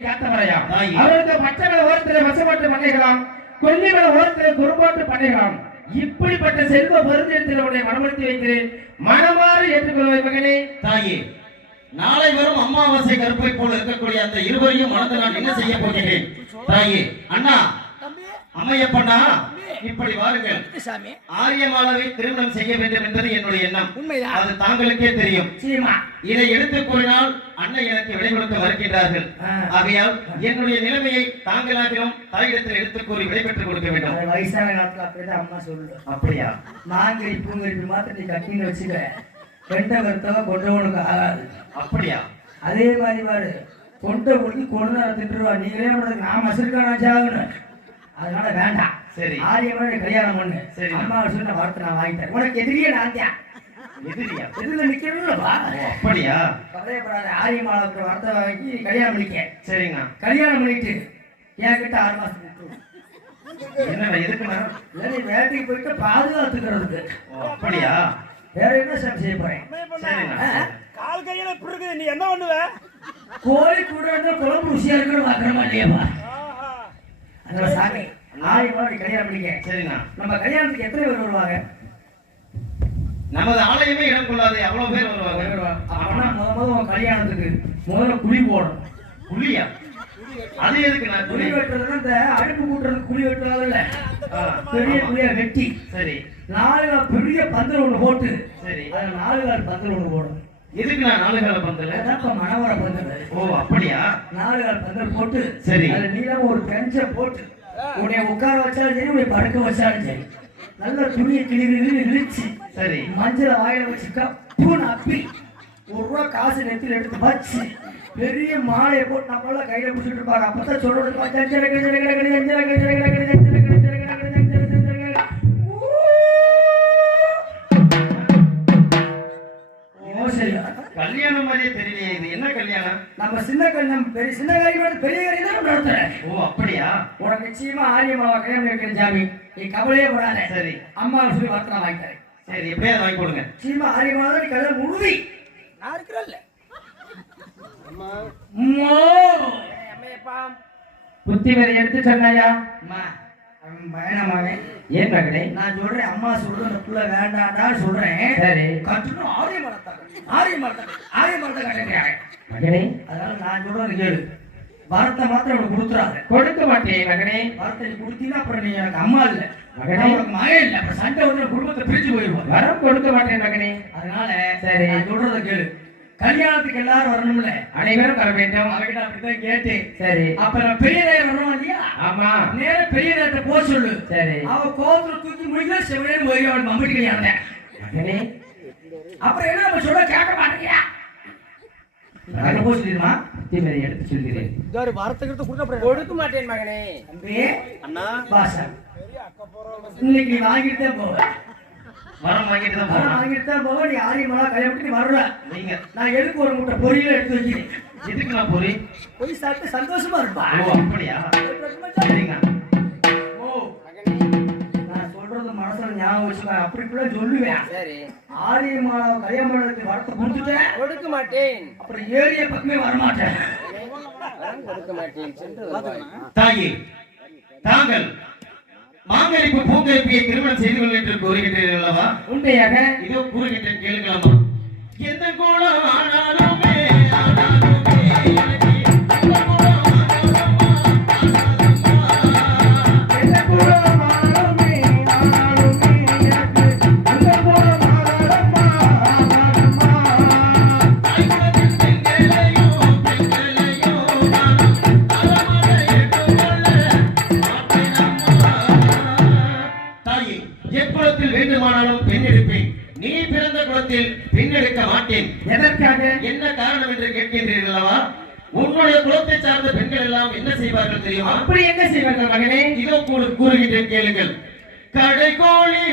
காத்தவரையா தாயே. அவருக்கு பச்சைமலை ஓரத்திலே வசப்பட்டு பண்ணைகளாம் கொல்லிமலை ஓரத்திலே குறும்போட்டு பண்ணைகளாம். இப்படிப்பட்ட செல்வ பெருந்திடத்தில் உன்னை மனமடுத்தி வைக்கிறேன். மனமாறு ஏற்றுக்கொள்வாய் மகனே. தாயே நாளை வரும் அமாவாசை கருப்பை போல இருக்கக்கூடிய அந்த இருவரையும் மணந்து நான் என்ன செய்ய போகிறேன் தாயே அண்ணா தம்பி. அம்மையப்பண்ணா இப்படி வாருங்கள். சாமி ஆரியமாலாவை திருமணம் செய்ய வேண்டும் என்பது என்னுடைய எண்ணம். உண்மைதான். அது தாங்களுக்கே தெரியும். சீமா இதை எடுத்துக் கூறினால் அன்னை எனக்கு விடை கொடுக்க மறுக்கின்றார்கள். ஆகையால் என்னுடைய நிலைமையை தாங்களாகிலும் தாயிடத்தில் எடுத்துக் கூறி விடைபெற்றுக் கொடுக்க வேண்டும். வயசான காலத்துல அப்படிதான் அம்மா சொல்லு அப்படியா? மாங்கறி பூங்கறி மாத்திரம் நீ கட்டின்னு வச்சுக்க வெண்ட கருத்தவ கொண்டவனுக்கு ஆகாது. அப்படியா? அதே மாதிரி பாரு கொண்டை குடிக்கு கொண்டு திட்டுருவா. நீங்களே பண்ணுறதுக்கு நான் மசிருக்கான ஆகணும் அதனால வேண்டாம். சரி. ஆரியமான கல்யாணம் பண்ணு சரி. அம்மா சொன்ன வார்த்தை நான் வாங்கிட்டேன். உனக்கு எதிரியே நான் தான். எதிரியா? எதிரில் ஓ, அப்படியா? ஆரியமாவுக்கு வார்த்தை வாங்கி கல்யாணம் பண்ணிக்க. சரிங்க கல்யாணம் பண்ணிட்டு என்கிட்ட ஆறு மாசம். என்ன நீ வேட்டைக்கு போயிட்டு பாதுகாத்துக்கிறதுக்கு. அப்படியா? வேற என்ன சாமி செய்ய போறேன்? கால் கையில இப்படி இருக்குது நீ என்ன பண்ணுவ? கோழி கூட குழம்பு ருசியா இருக்கணும் பார்க்கறமா இல்லையாப்பா? ஆஹா. அதனால சாமி. ஆரியமா நீ கல்யாணம் பண்ணிக்க. சரிங்க நம்ம கல்யாணத்துக்கு எத்தனை பேர் வருவாங்க? நமது ஆலயமே இடம் கொள்ளாது அவ்வளவு பேர் வருவாங்க. அப்பனா முத முத கல்யாணத்துக்கு முதல்ல குழி போடணும். புள்ளியா அது எதுக்கு நான் குழி வெட்டுறதுன்னா இந்த அடுப்பு கூட்டுறதுக்கு குழி வெட்டுறாங்கல்ல ஆ, பெரிய. குழியா வெட்டி சரி. நாலு கால் பெரிய பந்தல் ஒண்ணு போட்டு சரி. அதுல நாலு கால் பந்தல் ஒண்ணு போடணும். எதுக்கு நான் நாலு கால பந்தல இப்ப பந்தல். ஓ அப்படியா? நாலு கால் பந்தல் போட்டு சரி. அதுல நீளம் ஒரு பெஞ்ச போட்டு உன்னை உட்கார வச்சாலும் சரி உன்னை படுக்க வச்சாலும் சரி நல்ல துணியை கிளி இழுச்சு சரி மஞ்சளை வாயில வச்சு கப்புன்னு அப்பி ஒரு ரூபா காசு நெத்தியில் எடுத்து வச்சு பெரிய மாலையை போட்டு நம்மள கையில பிடிச்சிட்டு இருப்பாங்க அப்பதான் சொல்றது கல்யாணம் மாதிரியே தெரியலையே இது. என்ன கல்யாணம்? நம்ம சின்ன கல்யாணம் பெரிய சின்ன காரியம் பெரிய காரியம் தான் நடத்துறேன் ஓ அப்படியா? உனக்கு நிச்சயமா ஆரியமாவா கல்யாணம் வைக்கிற ஜாமி நீ கவலையே படாத. சரி. அம்மா சொல்லி வார்த்தை நான் வாங்கிக்கிறேன் சரி எப்படியாவது வாங்கி கொடுங்க நிச்சயமா ஆரியமாவா தான் நீ கல்யாணம் உறுதி நான் இருக்கிறல்ல புத்திமதி எடுத்து சொன்னாயா? அம்மா. அவன் பயணமாவேன் ஏன் மகனே நான் சொல்றேன் அம்மா சொல்றேன் அந்த புள்ள வேண்டாம்டா சொல்றேன். சரி. கட்டணும் ஆரிய மரத்தாங்க ஆரிய மரத்தாங்க ஆரிய மரத்தை கட்டுறாங்க மகனே. அதனால நான் சொல்றது கேளு. வரத்தை மாத்திரம் அவனுக்கு கொடுத்துறாங்க கொடுக்க மாட்டேன் மகனே. வரத்தை கொடுத்தீங்கன்னா அப்புறம் நீ எனக்கு அம்மா இல்ல. மகனே. உனக்கு மகன் இல்ல. அப்புறம் சண்டை வந்து குடும்பத்தை பிரிச்சு போயிடுவாங்க வரம் கொடுக்க மாட்டேன் மகனே. அதனால சரி. நான் சொல்றத கேளு. கல்யாணத்துக்கு எல்லாரும் வரணும்ல? அனைவரும் வர வேண்டும். அவகிட்ட அப்படித்தான் கேட்டேன் சரி. அப்புறம் பெரிய நேரம் வரணும் இல்லையா? ஆமா. நேர பெரிய நேரத்தை போக சொல்லு. சரி. அவ கோபத்துல தூக்கி முடிக்கல செவனே போய் அவன் மம்பட்டி மகனே. அப்புறம் என்ன நம்ம சொல்ல கேட்க மாட்டேங்கியா எடுத்து சொல்கிறேன் கொடுக்க கொடுக்க மாட்டேன் மகனே. அண்ணா. இன்னைக்கு வாங்கிட்டு தான் போவ வரம் வாங்கிட்டு தான் வாங்கிட்டு தான் போவ நீ ஆரியமா கல்யாணம் வரல. நீங்க. நான் எதுக்கு ஒரு முட்டை பொரியல எடுத்து எதுக்கு நான் போறி போய் சாப்பிட்டு சந்தோஷமா இருப்பா. ஓ அப்படியா? சரிங்க. ஓ நான் சொல்றது மனசுல ஞாபகம் வச்சுக்கோ. அப்படிக்குள்ள சொல்லுவேன். சரி. ஆரியமாவை கல்யாணம் பண்ணதுக்கு வரத்தை கொடுத்துட்டேன். கொடுக்க மாட்டேன். அப்புறம் ஏரியா பக்கமே வரமாட்டேன். கொடுக்க மாட்டேன். தாயே தாங்கள் மாங்கரிப்பு பூங்கரிப்பியை திருமணம் செய்து கொள் என்று கூறுகின்றீர்கள் அல்லவா? உண்மையாக. இதோ கூறுகின்றேன் கேளுங்களாமா எந்த கோலம் ஆனாலுமே கேட்கின்றீர்கள் அல்லவா உன்னுடைய குலத்தை சார்ந்த பெண்கள் எல்லாம் என்ன செய்வார்கள் தெரியுமா? அப்படி என்ன செய்வார்கள் மகனே இதோ கூறு கூறுகின்றேன் கேளுங்கள். கடைகோழி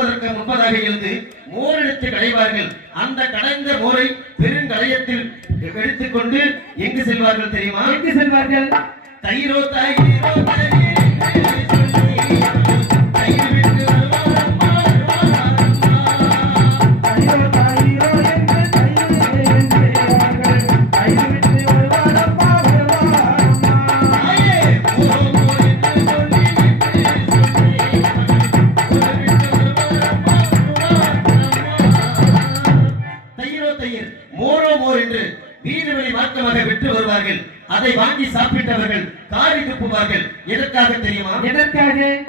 சாப்பிடுவதற்கு முன்பதாக இருந்து மோர் எடுத்து கடைவார்கள் அந்த கடைந்த மோரை பெருங்கடையத்தில் எடுத்துக்கொண்டு எங்கு செல்வார்கள் தெரியுமா? எங்கு செல்வார்கள்? தயிரோ தயிரோ தயிரே தயிர் மோரோ என்று வெளி மார்க்கமாக விற்று வருவார்கள். அதை வாங்கி சாப்பிட்டவர்கள் காரி துப்புவார்கள். எதற்காக தெரியுமா? எதற்காக?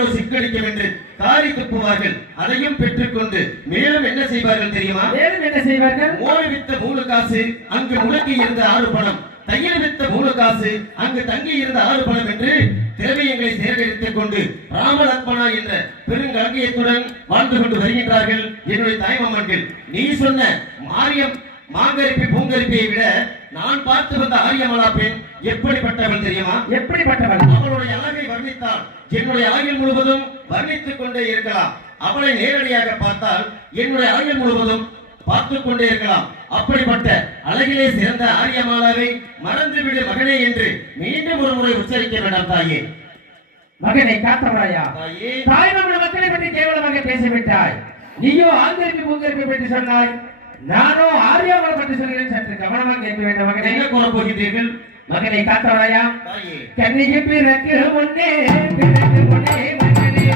தலைமையிலோ சிக்கடிக்கும் என்று காரி துப்புவார்கள் அதையும் பெற்றுக்கொண்டு மேலும் என்ன செய்வார்கள் தெரியுமா? மேலும் என்ன செய்வார்கள்? மோர் வித்த மூணு காசு அங்கு முடங்கி இருந்த ஆறு பணம் தையல் வித்த மூணு காசு அங்கு தங்கி இருந்த ஆறு பணம் என்று திரவியங்களை சேகரித்துக் கொண்டு ராமலக்மணா என்ற பெருங்கலங்கியத்துடன் வாழ்ந்து கொண்டு வருகின்றார்கள் என்னுடைய தாய்மாமன்கள். நீ சொன்ன மாரியம் மாங்கரிப்பி பூங்கரிப்பியை விட நான் பார்த்து வந்த ஆரியமலா பெண் எப்படிப்பட்டவள் தெரியுமா? எப்படிப்பட்டவள்? அவளுடைய அழகை வர்ணித்தால் என்னுடைய ஆயுள் முழுவதும் வர்ணித்துக் கொண்டே இருக்கலாம். அவளை நேரடியாக பார்த்தால் என்னுடைய ஆயுள் முழுவதும் பார்த்துக் கொண்டே இருக்கலாம். அப்படிப்பட்ட அழகிலே சிறந்த ஆரியமாலாவை மறந்துவிடு மகனே என்று மீண்டும் ஒரு முறை உச்சரிக்க வேண்டாம் தாயே. மகனை காத்தவராயா? தாயே. நம்முடைய மக்களை பற்றி கேவலமாக பேசிவிட்டாய். நீயோ ஆந்திரிக்கு பூங்கரிப்பை பற்றி சொன்னாய். நானோ ஆரியாமலை பற்றி சொல்கிறேன் சற்று கவனமாக கேட்க வேண்டும் மகனே. என்ன கூறப் போகின்றீர்கள்? மகனை காத்தவராயா கண்ணிக்கு பிறகு முன்னே பிறகு முன்னே மகனே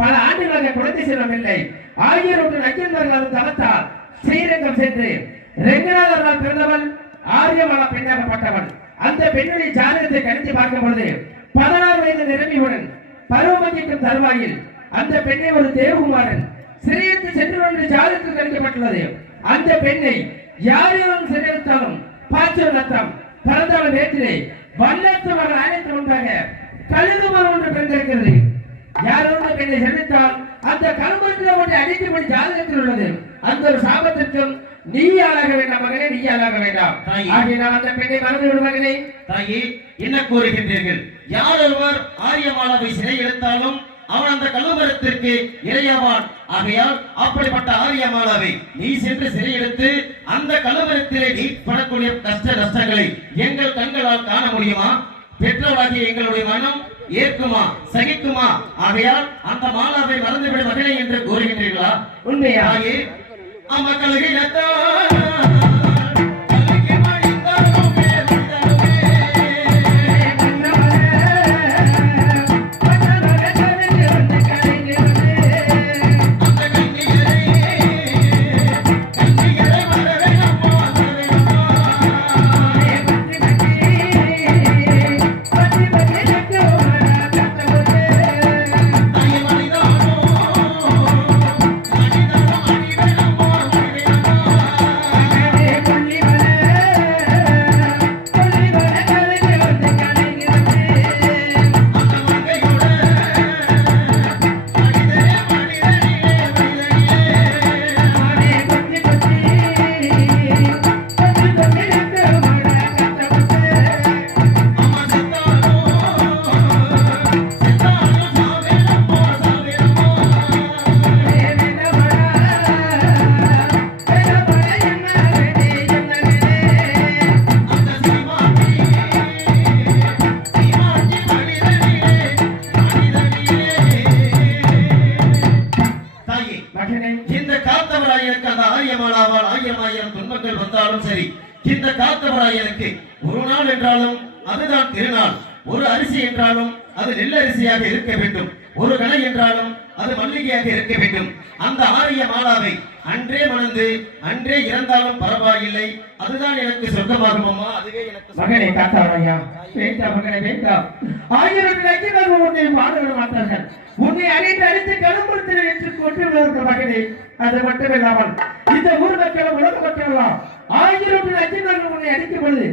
பல ஆண்டுகளாக குழந்தை செல்வம் இல்லை. ஆகியோருடன் அக்கியந்தர்களால் தவத்தால் ஸ்ரீரங்கம் சென்று ரெங்கநாதர்களால் பிறந்தவள் ஆரியமலா பெண்ணாகப்பட்டவள் அந்த பெண்ணுடைய ஜாதகத்தை கணித்து பார்க்கும் பொழுது பதினாறு வயது நிரம்பியுடன் பருவமஞ்சிக்கும் தருவாயில் அந்த பெண்ணை ஒரு தேவகுமாரன் சிறையிட்டு சென்று கொண்டு ஜாதகத்தில் கணிக்கப்பட்டுள்ளது. அந்த பெண்ணை யாரையும் சிறையத்தாலும் பாய்ச்சல் ரத்தம் பிறந்தவள் வேற்றிலே வல்லத்து மகன் அனைத்து ஒன்றாக கழுகுமரம் ஒன்று பிறந்திருக்கிறது. யாரோ அந்த பெண்ணை செலுத்தால் அந்த கருமத்தில் ஒன்றை அடித்துபடி ஜாதகத்தில் உள்ளது. அந்த ஒரு சாபத்திற்கும் நீ ஆளாக வேண்டாம் மகனே நீ ஆளாக வேண்டாம். ஆகையினால் அந்த பெண்ணை மறந்து விடு மகனே. தாயே என்ன கூறுகின்றீர்கள்? யார் ஒருவர் ஆரியமாலாவை சிறை எடுத்தாலும் அவன் அந்த கழுமரத்திற்கு இரையாவான். ஆகையால் அப்படிப்பட்ட ஆரியமாலாவை நீ சென்று சிறை எடுத்து அந்த கழுமரத்திலே நீ படக்கூடிய கஷ்ட நஷ்டங்களை எங்கள் கண்களால் காண முடியுமா? பெற்றோராகிய எங்களுடைய மனம் ஏற்குமா சகிக்குமா? ஆகையால் அந்த மாலாவை மறந்துவிட விடுவதில்லை என்று கூறுகின்றீர்களா? உண்மையாகி தாயே மாலாவால் ஆயிரம் ஆயிரம் துன்பங்கள் வந்தாலும் சரி இந்த காத்தவராயனுக்கு ஒரு நாள் என்றாலும் அதுதான் திருநாள். ஒரு அரிசி என்றாலும் அது நெல் அரிசியாக இருக்க வேண்டும். ஒரு கணை என்றாலும் அது மல்லிகையாக இருக்க வேண்டும். அந்த ஆரிய மாலாவை அன்றே மணந்து அன்றே இறந்தாலும் பரவாயில்லை. அதுதான் எனக்கு சொர்க்கமாகும் அதுவே எனக்கு மகனே காத்தாவரையா வேண்டாம் மகனே வேண்டாம் ஆயிரம் லட்சம் உன்னை விட மாட்டார்கள் உன்னை அழைத்து அடித்து கடும்படுத்த என்று கொண்டு மகனே அது மட்டுமில்லாமல் இந்த ஊர் மக்களும் உலக மக்களும் ஆயிரம் லட்சம் உன்னை அடிக்கும் பொழுது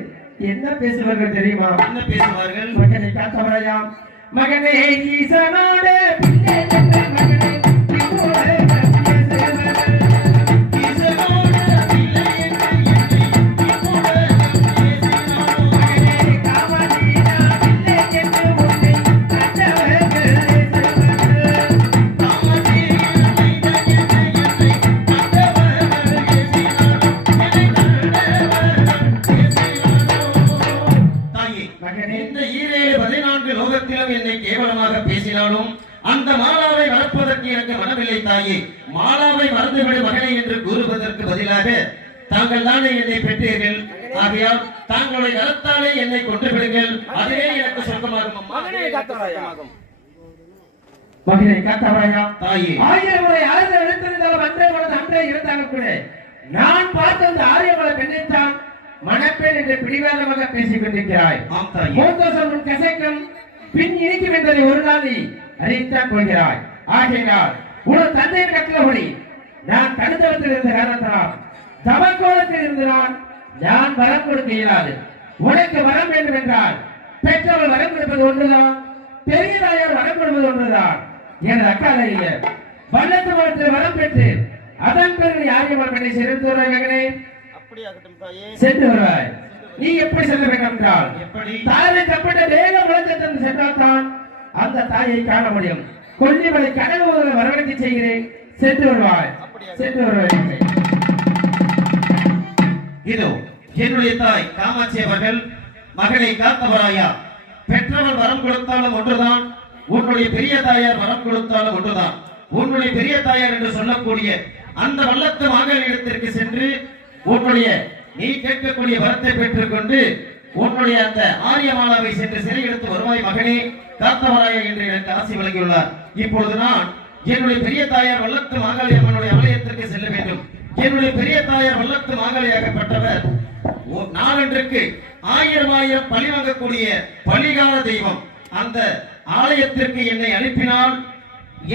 என்ன பேசுவார்கள் தெரியுமா? என்ன பேசுவார்கள்? மகனை காத்தவரையா மகனே ஈசனோட பிள்ளை காத்தவரையா? தாயே. ஆயிரம் முறை ஆயிரம் அன்றே அன்றே இருந்தாலும் கூட நான் பார்த்த அந்த ஆரியமலை பெண்ணைத்தான் மணப்பெண் என்று பிடிவாதமாக பேசிக் கொண்டிருக்கிறாய். மூத்தோசம் உன் கசைக்கும் பின் இனிக்கும் என்பதை ஒரு நாள் நீ அறிவித்தான் கொள்கிறாய். ஆகையினால் உனது தந்தையின் கட்டளபடி நான் தடுத்தவத்தில் இருந்த காரணத்தினால் தவக்கோலத்தில் இருந்தனால் நான் வரம் கொடுக்க இயலாது. உனக்கு வரம் வேண்டும் என்றால் பெற்றவள் வரம் கொடுப்பது ஒன்றுதான். பெரியதாயார் வரம் கொடுப்பது ஒன்றுதான். எனது அக்காலைய வல்லத்து மரத்தில் வரம் பெற்று அதன் பிறகு யாரையும் பெண்ணை வருவார்களே அப்படியாகட்டும் தாயே. சென்று வருவாய். நீ எப்படி செல்ல வேண்டும் என்றால் தாயை தப்பட்ட வேக முழக்கத்தில் சென்றால்தான் அந்த தாயை காண முடியும். கொல்லிமலை கடவு வரவழைக்க செய்கிறேன். சென்று வருவாய். சென்று வருவாய் இதோ என்னுடைய தாய் காமாட்சி அவர்கள் மகளை காத்தவராயா. பெற்றவர் வரம் கொடுத்தாலும் ஒன்றுதான் உன்னுடைய பெரிய தாயார் வரம் கொடுத்தாலும் ஒன்றுதான். உன்னுடைய பெரிய தாயார் என்று சொல்லக்கூடிய அந்த வல்லத்து மாங்கல்யத்திற்கு சென்று உன்னுடைய நீ கேட்கக்கூடிய வரத்தை பெற்றுக்கொண்டு உன்னுடைய அந்த ஆரியமாலாவை சென்று சிறை எடுத்து வருவாய் மகனே காத்தவராய என்று எனக்கு ஆசை வழங்கியுள்ளார். இப்பொழுது நான் என்னுடைய பெரிய தாயார் வல்லத்து மாங்கல்யம்மனுடைய ஆலயத்திற்கு செல்ல வேண்டும். என்னுடைய பெரிய தாயார் வல்லத்து மாங்கலையாகப்பட்டவர் ஓ- ஆயிரம் ஆயிரம் பழி வாங்கக்கூடிய பழிகால தெய்வம். அந்த ஆலயத்திற்கு என்னை அனுப்பினால்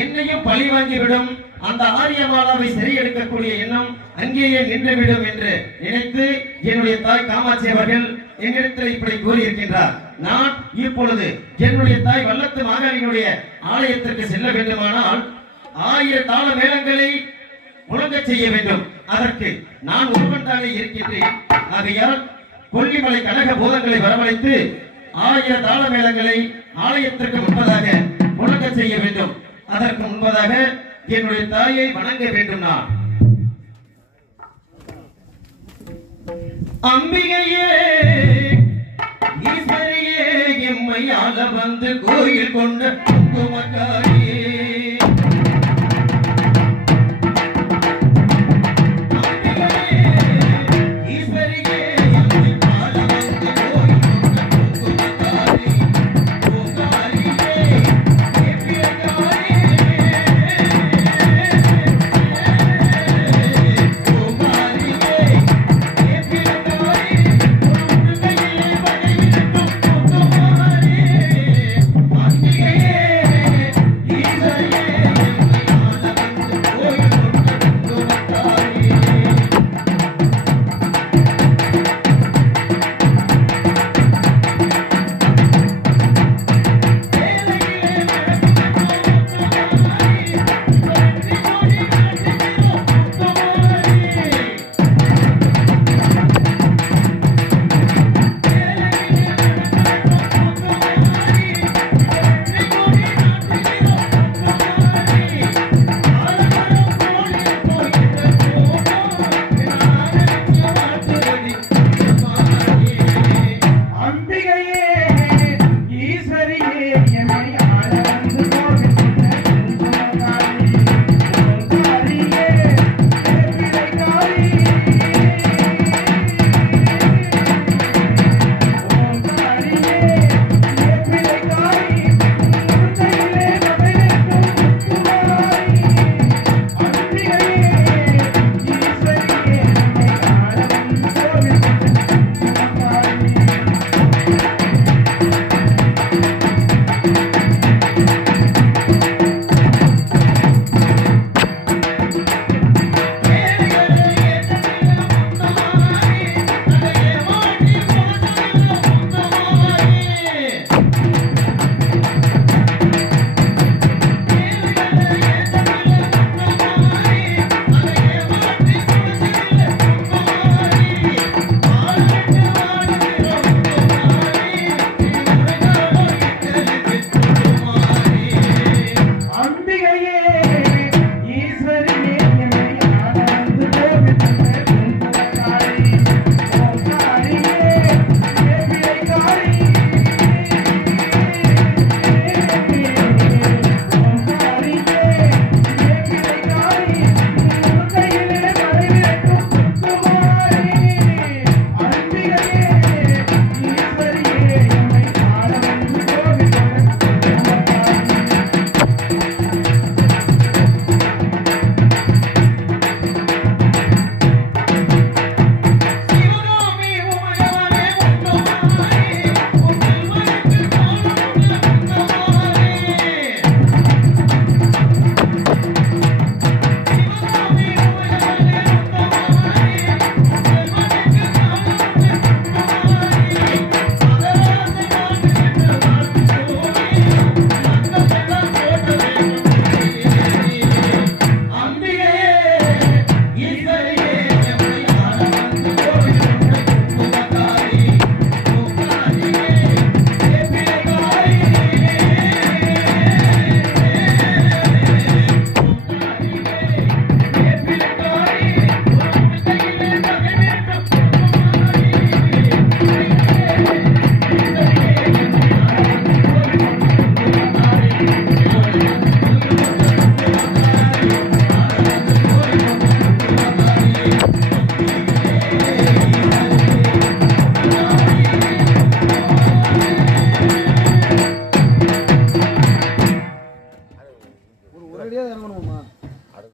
என்னையும் பழி வாங்கிவிடும். அந்த ஆரியமாலாவை எடுக்கக்கூடிய எண்ணம் அங்கேயே நின்றுவிடும் என்று நினைத்து என்னுடைய தாய் காமாட்சி அவர்கள் என்னிடத்தில் இப்படி கூறியிருக்கின்றார். நான் இப்பொழுது என்னுடைய தாய் வல்லத்து மாகாணியினுடைய ஆலயத்திற்கு செல்ல வேண்டுமானால் ஆயிரம் தாள மேளங்களை முழங்க செய்ய வேண்டும். அதற்கு நான் ஒருவன் தானே இருக்கின்றேன். ஆகையால் கொல்லிமலை கழக பூதங்களை வரவழைத்து ஆலய தாள மேளங்களை ஆலயத்திற்கு முன்பதாக முழங்க செய்ய வேண்டும். அதற்கு முன்பதாக என்னுடைய தாயை வணங்க வேண்டும் நான். அம்பிகையே ஈஸ்வரியே எம்மை ஆள வந்து கோயில் கொண்ட குங்குமக்காரி.